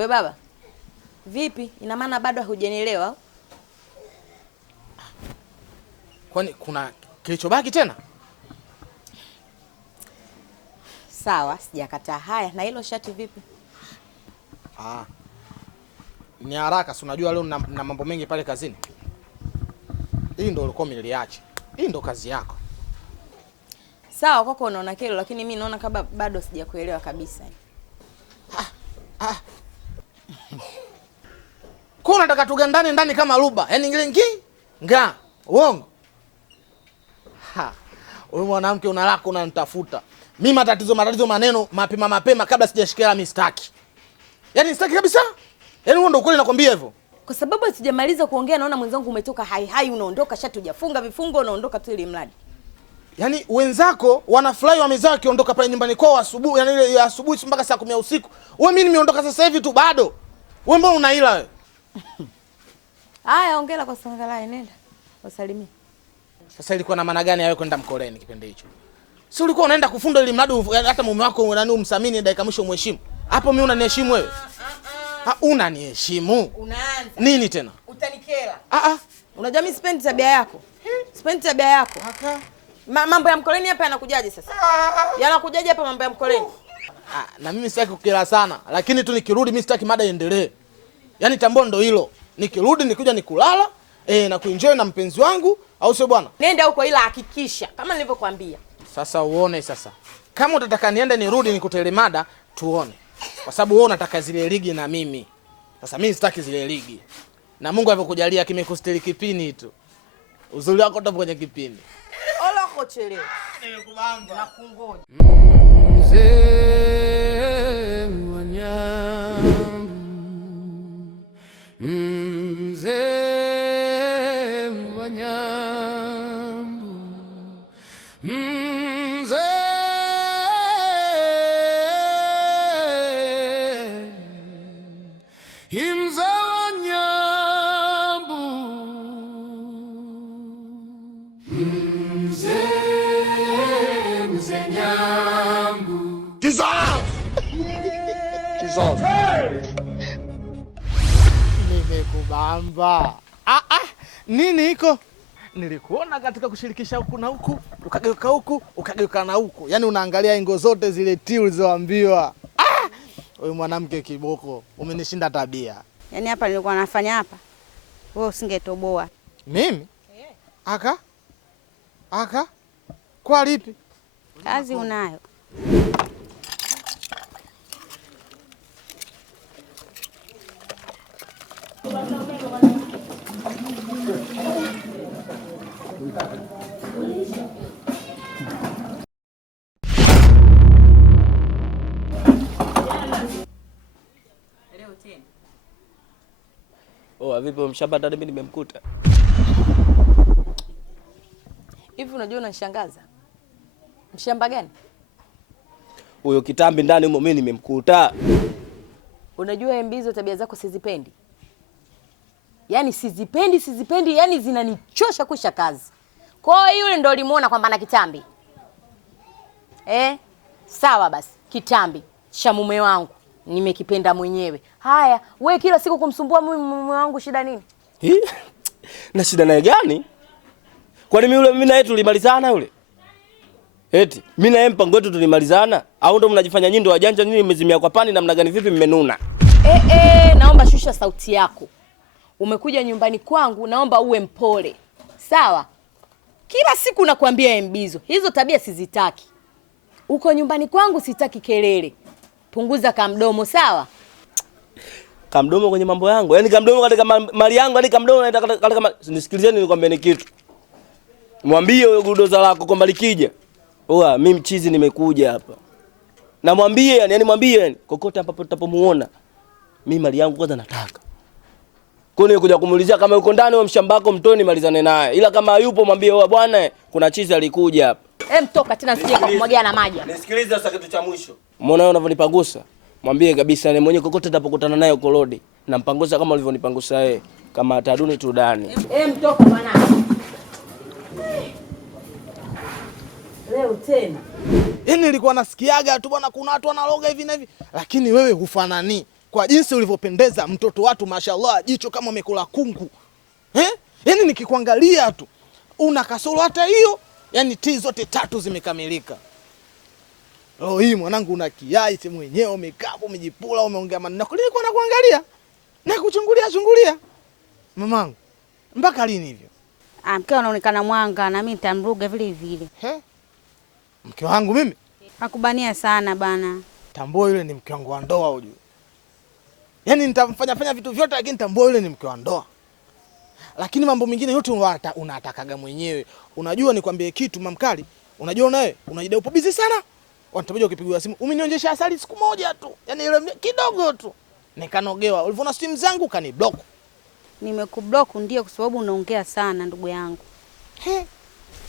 We baba, vipi? Ina maana bado hujanielewa? Kwani kuna kilichobaki tena? Sawa, sijakataa. Haya, na hilo shati vipi? Ni haraka, si unajua leo na mambo mengi pale kazini. Hii ndio ulikuwa umeliacha. Hii ndio kazi yako. Sawa, kwako unaona kile, lakini mimi naona kama bado sijakuelewa kabisa. Kwa unataka tugandane ndani kama ruba. Yaani ngile nga uongo. Wewe mwanamke unalako unanitafuta. Mimi matatizo maneno mapema kabla sijashikia mistaki. Yaani sitaki kabisa. Yaani ndio kweli nakwambia hivyo. Kwa sababu sijamaliza kuongea naona mwenzangu umetoka hai unaondoka shati hujafunga vifungo unaondoka tu ile mradi. Yaani wenzako wanafurahi wamezao kiondoka pale nyumbani kwao asubuhi, yaani ile asubuhi mpaka saa 10 usiku. Wewe mimi nimeondoka sasa hivi tu bado. Wewe mbona unaila wewe? Haya, ongea kwa sangalai, nenda. Wasalimie. Sasa ilikuwa na maana gani wewe kwenda Mkoleni kipindi hicho? Si ulikuwa unaenda kufunda ile mradi hata mume wako nani umsamini dakika mwisho mheshimu. Hapo mimi unaniheshimu wewe? Unaniheshimu. Unaanza. Nini tena? Utanikera. Unajua mimi sipendi tabia yako. Sipendi tabia yako. Mambo ya Mkoleni hapa yanakujaje sasa? Yanakujaje hapa mambo ya Mkoleni? Na mimi sitaki kukera sana, lakini tu nikirudi mimi sitaki mada iendelee. Yaani tambua ndo hilo. Nikirudi nikuja nikulala, na kuenjoy na mpenzi wangu, au sio bwana? Nenda huko ila hakikisha kama nilivyokuambia. Sasa uone sasa. Kama utataka niende nirudi nikutele mada, tuone. Kwa sababu wewe unataka zile ligi na mimi. Sasa mimi sitaki zile ligi. Na Mungu alivyokujalia kimekustiri kipini tu. Uzuri wako utapo kwenye kipini. Ola kochelewa. Nimekubamba. Na kungoja. Mzee Wanyambu. Mzee Wanyambu. Mzee Wanyambu. Mzee Nyambu. Kizazi. Nimekubamba. Nini iko? Nilikuona katika kushirikisha huku na huku, ukageuka huku, ukageuka na huku. Yaani unaangalia ingo zote zile tiu ulizoambiwa. Wewe mwanamke kiboko, umenishinda tabia. Yaani hapa nilikuwa nafanya hapa. Wewe usingetoboa. Mimi? Kwa lipi? Kazi unayo. Vipi mshamba mimi nimemkuta. Hivi unajua unanishangaza? Mshamba gani? Huyo kitambi ndani humo mimi nimemkuta. Unajua Mbizo tabia zako sizipendi. Yaani sizipendi, yaani zinanichosha kusha kazi. Kwa hiyo yule ndo ulimuona kwamba ana kitambi. Sawa basi, kitambi cha mume wangu nimekipenda mwenyewe. Haya, we kila siku kumsumbua mume wangu shida nini? Na shida naye gani? Kwani mimi na yeye tulimalizana yule? Eti mimi na yeye mpango wetu tulimalizana? Au ndo mnajifanya nyinyi ndo wajanja nini mmezimia kwa pani namna gani vipi mmenuna? Naomba shusha sauti yako. Umekuja nyumbani kwangu, naomba uwe mpole. Sawa? Kila siku nakwambia Mbizo, hizo tabia sizitaki. Uko nyumbani kwangu sitaki kelele. Punguza kamdomo, sawa? Kamdomo kwenye mambo yangu. Yaani kamdomo katika mali yangu, yaani kamdomo katika nisikilizeni nikwambie ni kitu. Mwambie huyo gudoza lako kwamba likija. Mimi mchizi nimekuja hapa. Na mwambie yani mwambie kokote ambapo tutapomuona. Mimi mali yangu kwanza nataka. Kuni kuja kumuulizia kama yuko ndani wa mshamba wako mtoni malizane naye. Ila kama hayupo mwambie bwana kuna chizi alikuja hapa. Mtoka tena sije kumwagia na maji. Nisikilize sasa kitu cha mwisho. Umeona wewe unavyonipangusa? Mwambie kabisa ni mwenyewe kokote tutapokutana naye uko road. Nampangusa kama ulivyonipangusa wewe. Kama ataduni tu ndani. Mtoka bwana. Leo tena. Nilikuwa nasikiaga tu bwana kuna watu wanaloga hivi na hivi. Lakini wewe hufanani. kwa jinsi ulivyopendeza, mtoto watu mashallah, jicho kama umekula kungu. Yaani nikikuangalia tu una kasoro hata hiyo, yaani tii zote 3 zimekamilika. Oh, hii mwanangu una kiai si mwenyewe umekaa umejipula umeongea maneno. Nilikuwa nakuangalia na kuchungulia mamangu. Mpaka lini hivyo? Mkeo anaonekana mwanga na mimi nitamruga vile vile. Mke wangu mimi? Nakubania sana bana. Tambua yule ni mke wangu wa ndoa ujue. Yaani nitamfanya vitu vyote lakini tambua yule ni mke wa ndoa. Lakini mambo mengine yote unatakaga mwenyewe. Unajua nikwambie kitu mamkali, unajua wewe unajidai upo busy sana. Wanatabaje ukipigwa simu, umenionjesha asali siku moja tu. Yaani ile kidogo tu. Nikanogewa. Ulivyona simu zangu kaniblock. Nimekublock ndio kwa sababu unaongea sana ndugu yangu.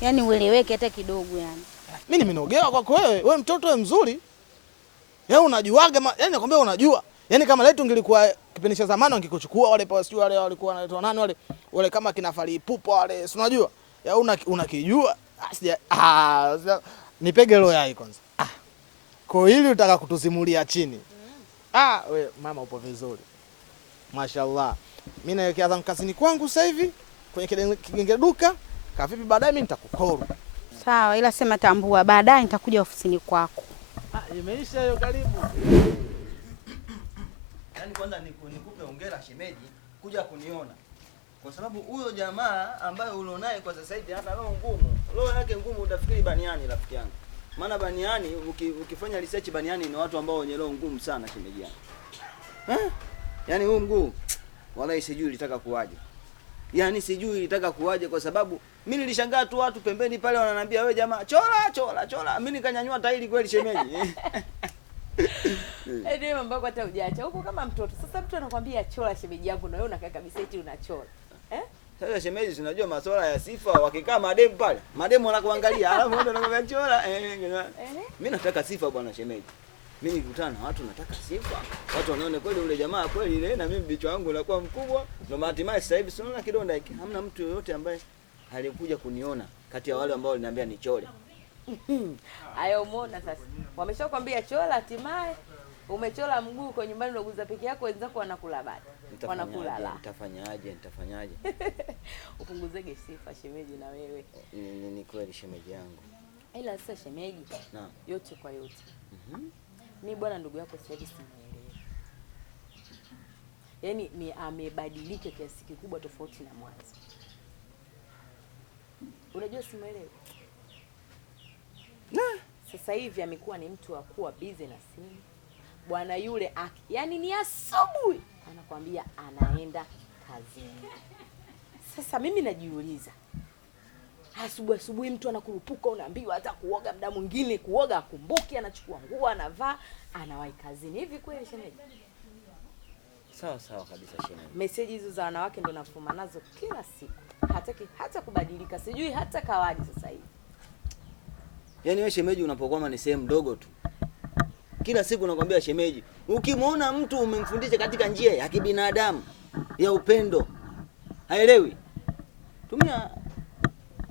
Yaani ueleweke hata kidogo yani. Mimi nimenogewa kwako wewe. Wewe mtoto wewe mzuri. Yaani unajuaga, yaani nakwambia unajua. Yaani kama letu ngelikuwa kipindi cha zamani wangekuchukua wale pa sio wale walikuwa wanaitwa nani wale kama kina Fali Ipupa wale, si unajua? Ya unakijua. Nipege roho yai kwanza. Kwa hili utaka kutusimulia chini. We mama upo vizuri. Mashallah. Mimi naelekea zangu kazini kwangu sasa hivi kwenye kigenge duka. Kavipi baadaye mimi nitakukoru. Sawa, ila sema tambua baadaye nitakuja ofisini kwako. Imeisha hiyo, karibu. Yaani kwanza nikupe hongera shemeji kuja kuniona. Kwa sababu huyo jamaa ambaye ulionaye kwa sasa hivi hata roho ngumu. Roho yake ngumu utafikiri baniani rafiki yangu. Maana baniani ukifanya research baniani ni watu ambao wenye roho ngumu sana shemeji yangu. Yaani huu mguu wala sijui ilitaka kuwaje. Yaani sijui ilitaka kuwaje kwa sababu mimi nilishangaa tu watu pembeni pale wananiambia wewe jamaa chola. Mimi nikanyanyua tairi kweli shemeji. Ndio mambo yako hata hujaacha. Huko kama mtoto. Sasa mtu anakuambia chola shemeji yangu na wewe unakaa kabisa eti unachola. Sasa shemeji tunajua masuala ya sifa wakikaa mademu pale. Mademu wanakuangalia alafu mtu anakuambia chola. Mimi nataka sifa bwana shemeji. Mimi nikutana na watu nataka sifa. Watu wanaone kweli ule jamaa kweli ile na mimi bichwa wangu unakuwa mkubwa. Ndio hatimaye sasa hivi sinaona kidonda hiki. Hamna mtu yoyote ambaye alikuja kuniona kati ya wale ambao waliniambia ni chole. Hayo umeona sasa. Wameshakwambia chola hatimaye umechola mguu kwa nyumbani unaguza peke yako wenzako wanakula bado. Wanakula la. Nitafanyaje? Upunguzege sifa shemeji na wewe. Ni kweli shemeji yangu. Ila sasa shemeji. Naam. Yote kwa yote. Mimi bwana ndugu yako sasa hivi simuelewi. Yaani ni amebadilika kiasi kikubwa tofauti na mwanzo. Unajua simuelewi? Sasa hivi amekuwa ni mtu wa kuwa busy na simu. Bwana yule yaani ni asubuhi anakuambia anaenda kazini. Sasa mimi najiuliza. Asubuhi mtu anakurupuka unaambiwa hata kuoga muda mwingine kuoga akumbuki anachukua nguo anavaa anawahi kazini. Hivi kweli shemeji? Sawa kabisa shemeji. Message hizo za wanawake ndo nafuma nazo kila siku. Hataki hata kubadilika. Sijui hata kawaje sasa hivi. Yaani wewe shemeji unapokuwa ni sehemu ndogo tu. Kila siku nakwambia shemeji, ukimwona mtu umemfundisha katika njia ya kibinadamu, ya upendo, haelewi. Tumia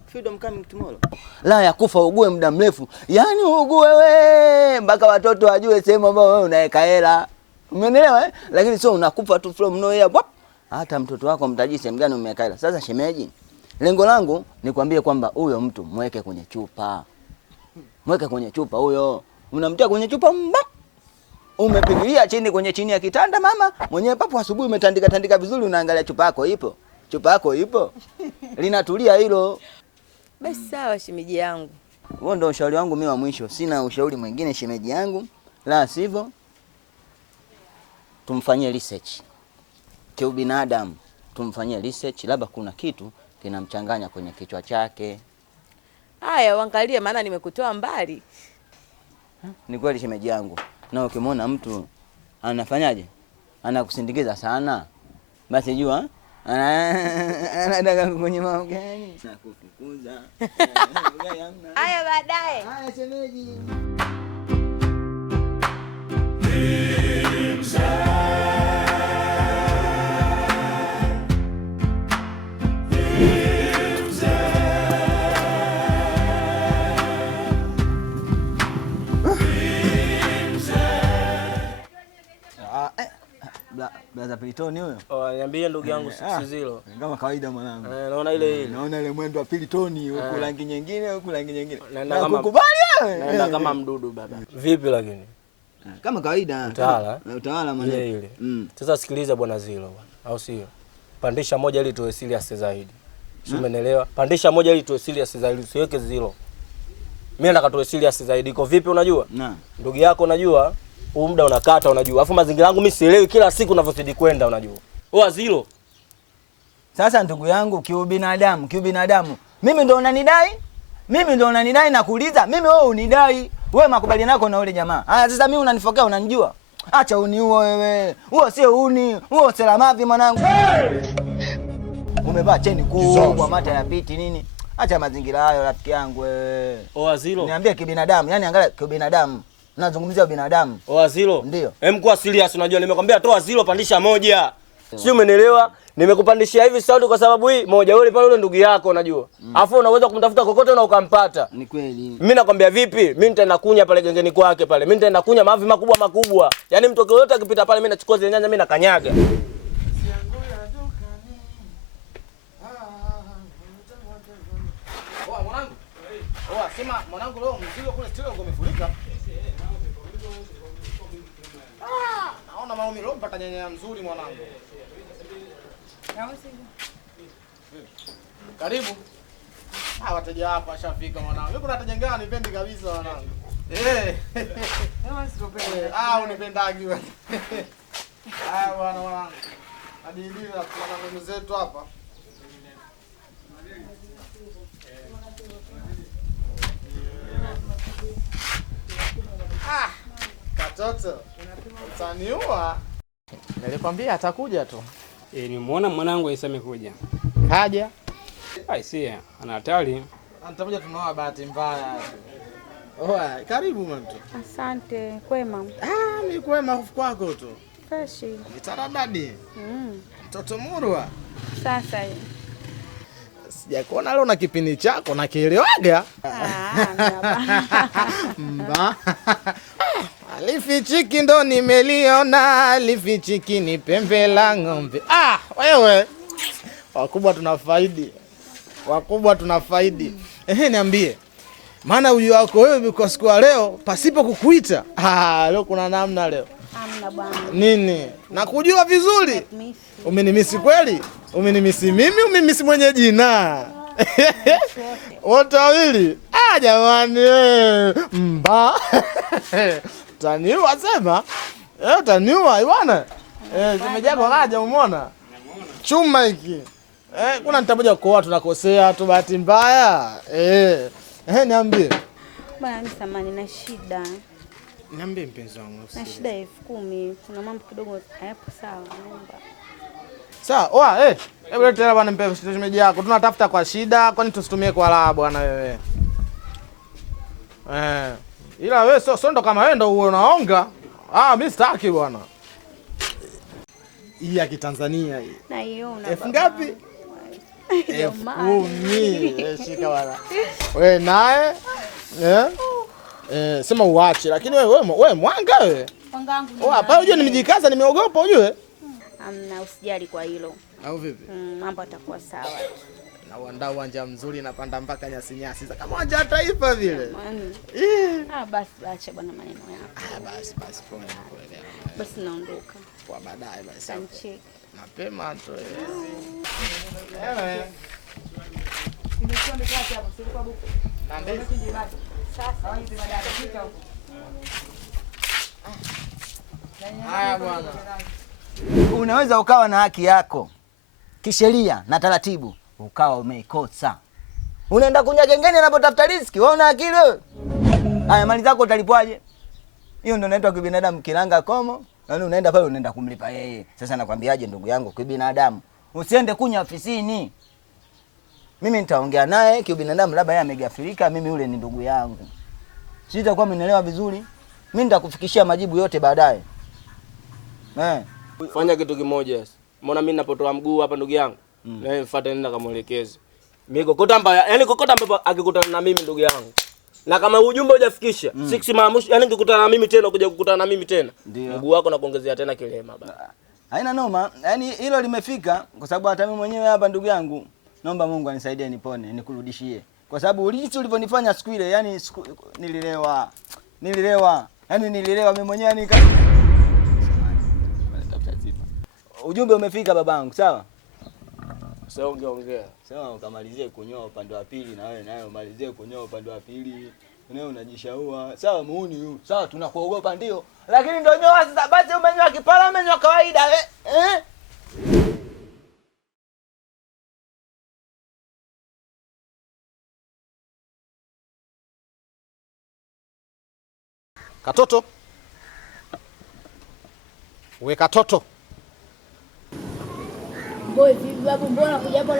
freedom coming tomorrow. La ya kufa ugue muda mrefu. Yaani ugue wewe mpaka watoto wajue sehemu ambayo wewe unaweka hela. Umeelewa Lakini sio unakufa tu from nowhere. Hata mtoto wako mtaji sehemu gani umeweka hela. Sasa shemeji, lengo langu ni kuambia kwamba huyo mtu mweke kwenye chupa. Mweke kwenye chupa huyo. Unamtia kwenye chupa umepigilia chini ya kitanda mama. Mwenyewe papo asubuhi umetandika vizuri unaangalia chupa yako ipo. Chupa yako ipo. Linatulia hilo. Basi sawa shemeji yangu. Huo ndio ushauri wangu mimi wa mwisho. Sina ushauri mwingine shemeji yangu. La sivyo tumfanyie research. Kiubinadamu tumfanyie research, labda kuna kitu kinamchanganya kwenye kichwa chake. Haya uangalie maana nimekutoa mbali. Ni kweli shemeji yangu. Na ukimwona mtu anafanyaje? Anakusindikiza sana. Basi jua anataka kwenye mambo gani? Nakufukuza. Haya baadaye. Haya shemeji. za Pilitoni huyo? Oh, niambie ndugu yangu 60. Kama kawaida mwanangu. Naona ile. Naona ile mwendo wa Pilitoni huko rangi nyingine, huko rangi nyingine. Na kukubali wewe. Naenda kama mdudu baba. Vipi lakini? Kama kawaida. Utawala mwana. Ile. Sasa sikiliza bwana Zilo bwana. Au sio? Pandisha moja ili tuwe serious zaidi. Si umeelewa? Pandisha moja ili tuwe serious zaidi. Usiweke zero. Mimi nataka tuwe serious zaidi. Iko vipi unajua? Ndugu yako unajua? Huu muda unakata unajua. Alafu mazingira yangu mimi sielewi kila siku unavyozidi kwenda unajua. Wewe Zilo. Sasa ndugu yangu kiubinadamu. Mimi ndo unanidai na kuuliza. Mimi wewe unidai. Wewe makubaliano yako na yule jamaa. Sasa mimi unanifokea unanijua. Acha uni huo wewe. Huo sio uni. Huo selamavi mwanangu. Umevaa cheni kubwa mata ya piti nini? Acha mazingira hayo rafiki yangu wewe. Zilo. Niambie kibinadamu. Yaani angalia kibinadamu. Nazungumzia binadamu. Zilo. Ndio. Kwa serious unajua nimekwambia toa Zilo pandisha moja. Sio umeelewa? Nimekupandishia hivi sauti kwa sababu hii moja wewe pale yule ndugu yako unajua. Alafu unaweza kumtafuta kokote na ukampata. Ni kweli. Mimi nakwambia vipi? Mimi nitaenda kunya pale gengeni kwake pale. Mimi nitaenda kunya mavi makubwa. Yaani mtu yote akipita pale mimi nachukua zile nyanya mimi nakanyaga. Mwanangu. Sema mwanangu leo mzigo kule stilo umefurika. Naona maumi leo mpata nyanya mzuri mwanangu. Karibu. Wateja hapa washafika mwanangu. Mimi kuna wateja ngani nipendi kabisa mwanangu. Unipendagi wewe. Bwana mwanangu. Hadi ndio kuna menu zetu hapa. Katoto. Utaniua. Nilikwambia atakuja tu. Nimeona mwanangu Aisa amekuja. Haja. Si ana hatari. Nitakuja tunaoa bahati mbaya. Karibu mtu. Asante. Kwema? Mimi kwema hofu kwako tu. Fresh. Nitaradadi. Mtoto murwa. Sasa hii. Sijakuona leo na kipindi chako na kielewaga. Mba. Alifichiki ndo nimeliona, alifichiki ni pembe la ng'ombe. Wewe. Wakubwa tunafaidi. Niambie. Maana huyu wako wewe kwa siku ya leo pasipo kukuita. Leo kuna namna leo. Hamna bwana. Nini? Nakujua vizuri. Umenimisi kweli? Umenimisi mimi, umenimisi mwenye jina. Wote wawili. Jamani wewe. Mba. Taniua sema. Taniua bwana. Zimejaa kaja umeona? Chuma hiki. Kuna nitakuja kuoa tunakosea tu bahati mbaya. Niambie. Bwana mimi samani na shida. Niambie mpenzi wangu. Na shida 10,000. Kuna mambo kidogo hayapo sawa naomba. Sawa, hebu leta hela bwana mpe shemeji yako. Tunatafuta kwa shida, kwani tusitumie kwa raha bwana wewe. Ila wewe sio ndo kama wewe ndo unaonga. Mimi sitaki bwana. Hii ya Kitanzania hii. Na hiyo una. Elfu ngapi? 10,000. Shika bwana. Wewe naye? Sema uache, lakini wewe mwanga wewe. Wangangu. Hapa unajua nimejikaza nimeogopa ujue. Hamna usijali kwa hilo. Au vipi? Mambo yatakuwa sawa. Na uandaa uwanja mzuri napanda mpaka nyasi kama uwanja wa taifa vile. Basi acha bwana maneno yako. Basi pole. Basi naondoka. Kwa baadaye basi. Check. Mapema tu. Haya bwana. Unaweza ukawa na haki yako kisheria na taratibu, ukawa umeikosa. Unaenda kunya gengeni unapotafuta riziki, wewe una akili wewe? Haya mali zako utalipwaje? Hiyo ndio inaitwa kibinadamu kilanga komo. Yaani unaenda pale unaenda kumlipa yeye. Sasa nakwambiaje ndugu yangu kibinadamu, usiende kunya ofisini. Mimi nitaongea naye kibinadamu, labda yeye amegafirika, mimi yule ni ndugu yangu. Sitakuwa mnielewa vizuri. Mimi nitakufikishia majibu yote baadaye. Fanya kitu kimoja. Mbona mimi ninapotoa mguu hapa ndugu yangu? Na wewe mfuate nenda kamuelekeze. Mimi kokota mbaya, yani kokota ambapo akikutana na mimi ndugu yangu. Na kama ujumbe hujafikisha, 6 maamushi, yani ukikutana na mimi tena kuja kukutana na mimi tena. Mguu wako na kuongezea tena kilema baba. Haina noma. Yaani hilo limefika kwa sababu hata mimi mwenyewe hapa ndugu yangu naomba Mungu anisaidie nipone, nikurudishie. Kwa sababu ulivyonifanya siku ile, yani nililewa. Yaani nililewa mimi mwenyewe nika. Ujumbe umefika babangu, sawa? Sasa ungeongea. Sema ukamalizie kunyoa upande wa pili na wewe naye umalizie kunyoa upande wa pili. Wewe unajishaua. Sawa muuni huyu. Sawa tunakuogopa ndio. Lakini ndio nyoa sasa basi umenyoa kipara umenyoa kawaida eh? Katoto. We katoto. Boy, vipi babu, mbona kuja hapa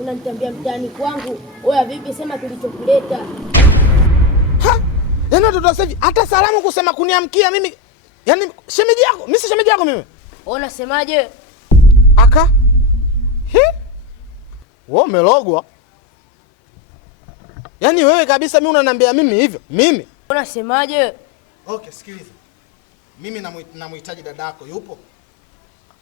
unanitambia mtaani kwangu? Oya vipi, sema kilichokuleta. Ha? Yaani watoto sasa hivi hata salamu kusema kuniamkia mimi. Yaani shemeji yako, mimi si shemeji yako mimi. Unasemaje? Aka? Wewe umelogwa. Yaani wewe kabisa mimi unaniambia mimi hivyo? Mimi? Unasemaje? Okay, sikiliza. Mimi namuhitaji dadako, yupo?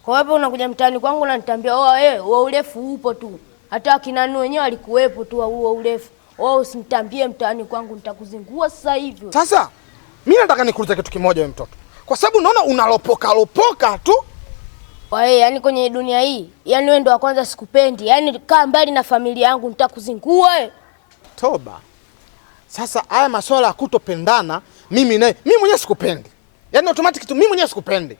Kwa hivyo unakuja mtaani kwangu unanitambia wewe urefu upo tu. Hata akina Nunu wenyewe alikuwepo tu huo urefu. Usinitambie mtaani kwangu nitakuzingua sasa hivi. Sasa mimi nataka nikuulize kitu kimoja wewe mtoto. Kwa sababu naona unalopoka tu. Yaani kwenye dunia hii, yaani wewe ndo wa kwanza sikupendi. Yaani kaa mbali na familia yangu nitakuzingua wewe. Toba. Sasa haya masuala ya kutopendana mimi mwenyewe sikupendi. Yaani automatic tu mimi mwenyewe sikupendi.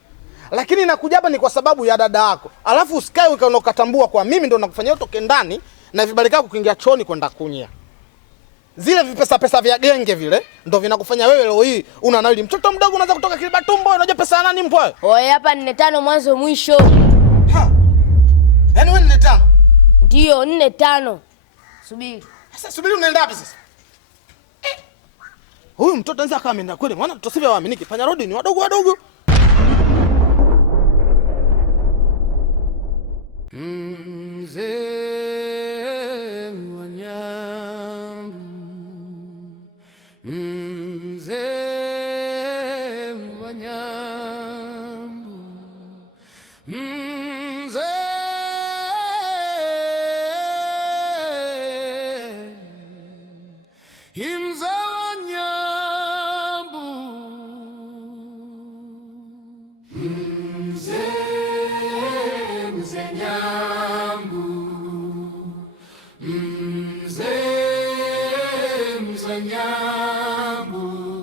Lakini nakuja hapa ni kwa sababu ya dada yako. Alafu usikae ukatambua kwa mimi ndo nakufanyia utoke ndani na vibali vyako kuingia chooni kwenda kunyia. Zile vipesa vya genge vile ndo vinakufanya wewe leo hii una naili mtoto mdogo unaanza kutoka kiliba tumbo, unajua pesa nani mbwa? Hapa 4-5 mwanzo mwisho. Yaani wewe 4-5? Ndio 4-5. Subiri. Sasa subiri unaenda wapi sasa? Huyu mtoto anza kama ameenda kweli, maana tutasivyo waaminiki. Panya rodi ni wadogo. Mzee wa Nyambu, mzee wa Nyambu, mzee wa Nyambu, mzee Nyambu, mzee Nyambu.